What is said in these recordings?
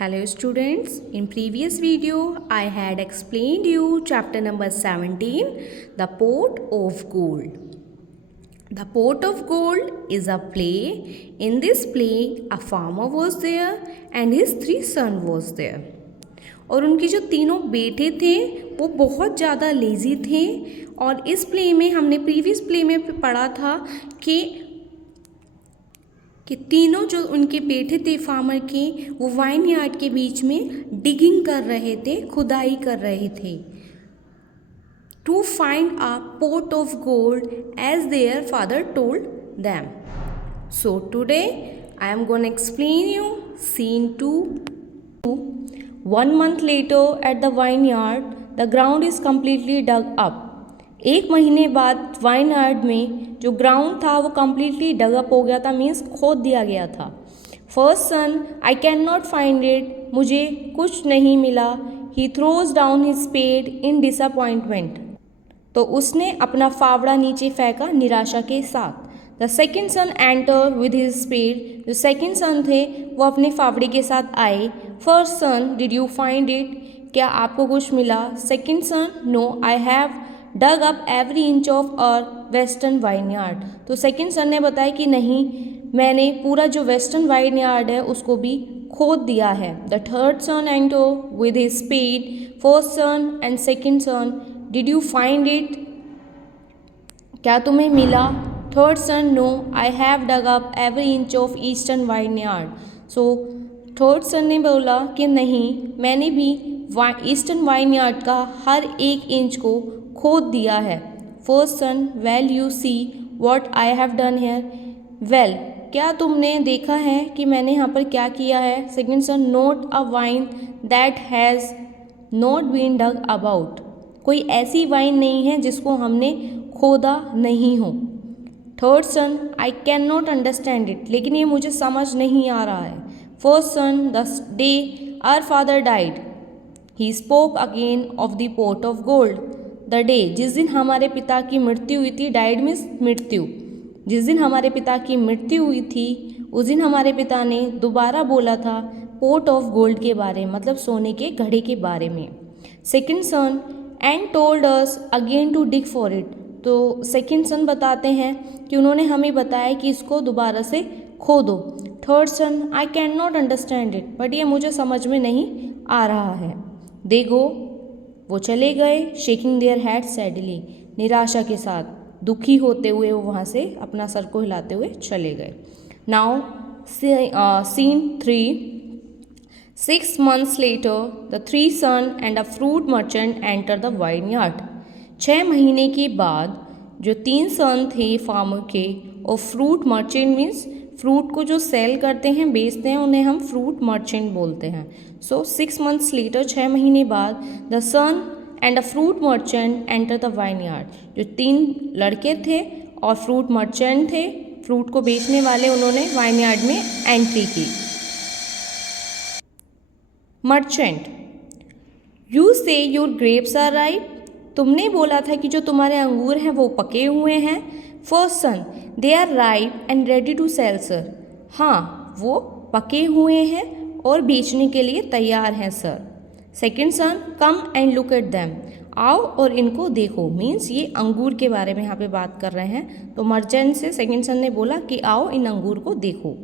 Hello students, in previous video I had explained you chapter number 17, the pot of gold. The pot of gold is a play. In this play a farmer was there and his 3 sons was there. और उनके जो तीनों बेटे थे वो बहुत ज़्यादा lazy थे और इस प्ले में हमने प्रीवियस प्ले में पढ़ा था कि तीनों जो उनके बेटे थे फार्मर के वो वाइन यार्ड के बीच में डिगिंग कर रहे थे, खुदाई कर रहे थे to find a pot of gold as their father told them. So today I am gonna explain you scene 2. 1 month later at the vineyard the ground is completely dug up. 1 महीने बाद wine yard में जो ground था वो completely डगअप हो गया था, means खोद दिया गया था. First son I can not find it, मुझे कुछ नहीं मिला. He throws down his spade in disappointment, तो उसने अपना फावड़ा नीचे फेंका निराशा के साथ. The second son enter with his spade, जो सेकेंड सन थे वो अपने फावड़े के साथ आए. First son did you find it, क्या आपको कुछ मिला. Second son no I have dug up every inch of our western wine yard, तो सेकेंड सन ने बताया कि नहीं, मैंने पूरा जो वेस्टर्न वाइन यार्ड है उसको भी खोद दिया है. The third son enter with his spade. First son and second son did you find it, क्या तुम्हें मिला. Third son no I have dug up every inch of eastern vineyard, so third son ने बोला कि नहीं, मैंने भी eastern wine yard का हर एक इंच को खोद दिया है. First son well you see what I have done here, well क्या तुमने देखा है कि मैंने यहाँ पर क्या किया है. Second son not a vine that has not been dug about, कोई ऐसी वाइन नहीं है जिसको हमने खोदा नहीं हो. Third son I can not understand it, लेकिन ये मुझे समझ नहीं आ रहा है. First son the day our father died he spoke again of the pot of gold. The day, जिस दिन हमारे पिता की मृत्यु हुई थी, डाइड मीन्स मृत्यु, जिस दिन हमारे पिता की मृत्यु हुई थी उस दिन हमारे पिता ने दोबारा बोला था पोट ऑफ गोल्ड के बारे में, मतलब सोने के घड़े के बारे में. Second son and told us again to dig for it, तो सेकेंड सन बताते हैं कि उन्होंने हमें बताया कि इसको दोबारा से खोदो. Third son I can not understand it, but ये मुझे समझ में नहीं आ रहा है. दे गो, वो चले गए. शेकिंग देयर हेड सैडली, निराशा के साथ, दुखी होते हुए वो वहाँ से अपना सर को हिलाते हुए चले गए. Now scene 3. 6 months later the 3 sons and a fruit merchant enter the vineyard. 6 महीने के बाद जो 3 सन थे फार्मर के और फ्रूट मर्चेंट मीन्स फ्रूट को जो सेल करते हैं, बेचते हैं, उन्हें हम फ्रूट मर्चेंट बोलते हैं. सो 6 months later, 6 महीने बाद the son and a fruit merchant enter the vineyard, जो 3 लड़के थे और फ्रूट मर्चेंट थे, फ्रूट को बेचने वाले, उन्होंने वाइन यार्ड में एंट्री की. मर्चेंट यू से योर ग्रेप्स आर राइप, तुमने बोला था कि जो तुम्हारे अंगूर हैं वो पके हुए हैं. First son they are ripe and ready to sell sir, हाँ वो पके हुए हैं और बेचने के लिए तैयार हैं sir. Second sun come and look at them, आओ और इनको देखो, मीन्स ये अंगूर के बारे में यहाँ पे बात कर रहे हैं. तो मर्चेंट से सेकेंड सन ने बोला कि आओ इन अंगूर को देखो.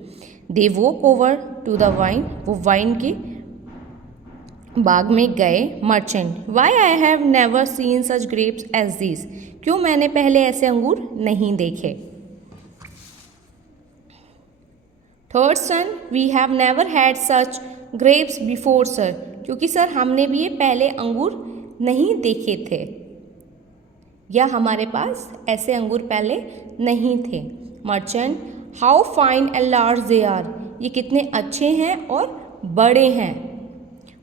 They walk over to the vine, वो वाइन के बाग में गए. Merchant why I have never seen such grapes as this, क्यों मैंने पहले ऐसे अंगूर नहीं देखे. Third son we have never had such grapes before sir, क्योंकि सर हमने भी ये पहले अंगूर नहीं देखे थे, या हमारे पास ऐसे अंगूर पहले नहीं थे. Merchant how fine and large they are, ये कितने अच्छे हैं और बड़े हैं.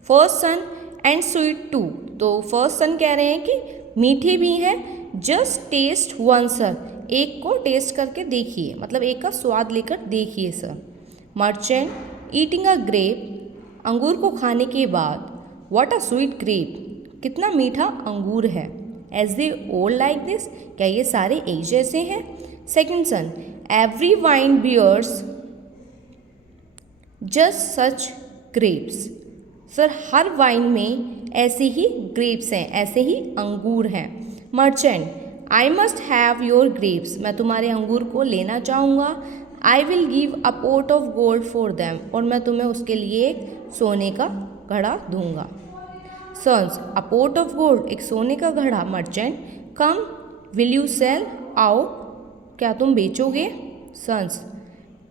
First son and sweet too, तो फर्स्ट सन कह रहे हैं कि मीठे भी हैं. जस्ट टेस्ट वन सर, एक को टेस्ट करके देखिए, मतलब एक का स्वाद लेकर देखिए sir. Merchant eating a grape, अंगूर को खाने के बाद, व्हाट अ स्वीट ग्रेप, कितना मीठा अंगूर है. As they all like this, क्या ये सारे एक जैसे हैं. Second son every vine bears just such grapes, sir हर वाइन में ऐसे ही ग्रेप्स हैं, ऐसे ही अंगूर हैं। Merchant, I must have your grapes, मैं तुम्हारे अंगूर को लेना चाहूँगा। I will give a pot of gold for them, और मैं तुम्हें उसके लिए एक सोने का घड़ा दूंगा। Sons, a pot of gold, एक सोने का घड़ा। Merchant, come, will you sell, आओ, क्या तुम बेचोगे? Sons,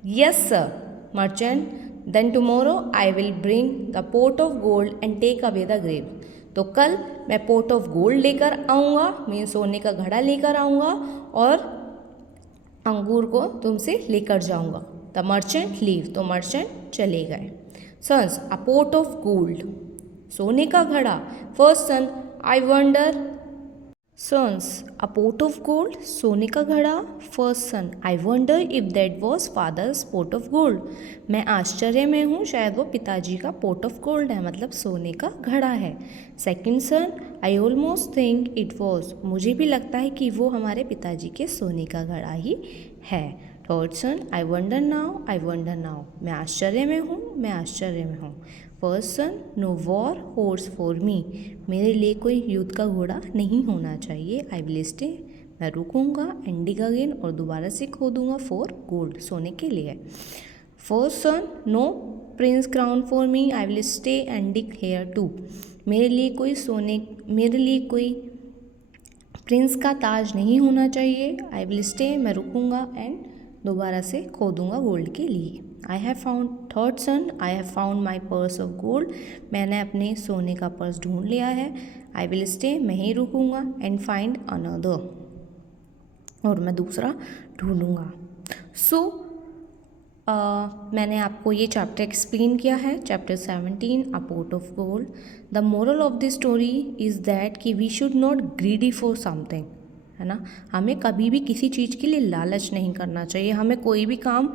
yes sir. Merchant, then tomorrow I will bring the pot of gold and take away the grapes, तो कल मैं पोट ऑफ गोल्ड लेकर आऊँगा, मैं सोने का घड़ा लेकर आऊँगा और अंगूर को तुमसे लेकर जाऊँगा। द मर्चेंट लीव, तो मर्चेंट चले गए। Sons, a pot of gold, सोने का घड़ा। First son, I wonder. Sons, a pot of gold, सोने का घड़ा। First son, I wonder if that was father's pot of gold, मैं आश्चर्य में हूँ, शायद वो पिताजी का पोट ऑफ गोल्ड है, मतलब सोने का घड़ा है। Second sun, I almost think it was, मुझे भी लगता है कि वो हमारे पिताजी के सोने का घड़ा ही है। Third son, I wonder now, I wonder now, मैं आश्चर्य में हूँ, मैं आश्चर्य में हूँ। First son, no war horse for me, मेरे लिए कोई युद्ध का घोड़ा नहीं होना चाहिए। आई विल स्टे, मैं रुकूंगा। एंड डिग अगेन, और दोबारा से खोदूंगा। फॉर गोल्ड, सोने के लिए। First son, no prince crown for me, I will stay and dig here too, मेरे लिए कोई प्रिंस का ताज नहीं होना चाहिए। आई विल स्टे, मैं रुकूंगा। एंड दोबारा से खोदूंगा गोल्ड के लिए। I have found, third son, I have found my purse of gold, मैंने अपने सोने का पर्स ढूंढ लिया है। आई विल स्टे, मैं ही रुकूंगा। एंड फाइंड अनदर, और मैं दूसरा ढूंढूंगा। सो मैंने आपको ये चैप्टर एक्सप्लेन किया है, chapter 17, a pot of gold. The moral of the story is that कि we should not greedy for something, है ना, हमें कभी भी किसी चीज़ के लिए लालच नहीं करना चाहिए। हमें कोई भी काम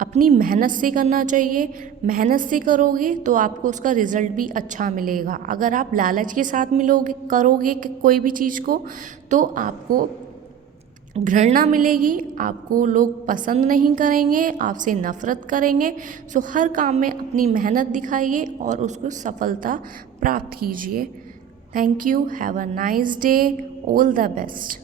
अपनी मेहनत से करना चाहिए। मेहनत से करोगे तो आपको उसका रिज़ल्ट भी अच्छा मिलेगा। अगर आप लालच के साथ करोगे कोई भी चीज़ को, तो आपको घृणा मिलेगी, आपको लोग पसंद नहीं करेंगे, आपसे नफ़रत करेंगे। सो हर काम में अपनी मेहनत दिखाइए और उसको सफलता प्राप्त कीजिए। Thank you, have a nice day, all the best.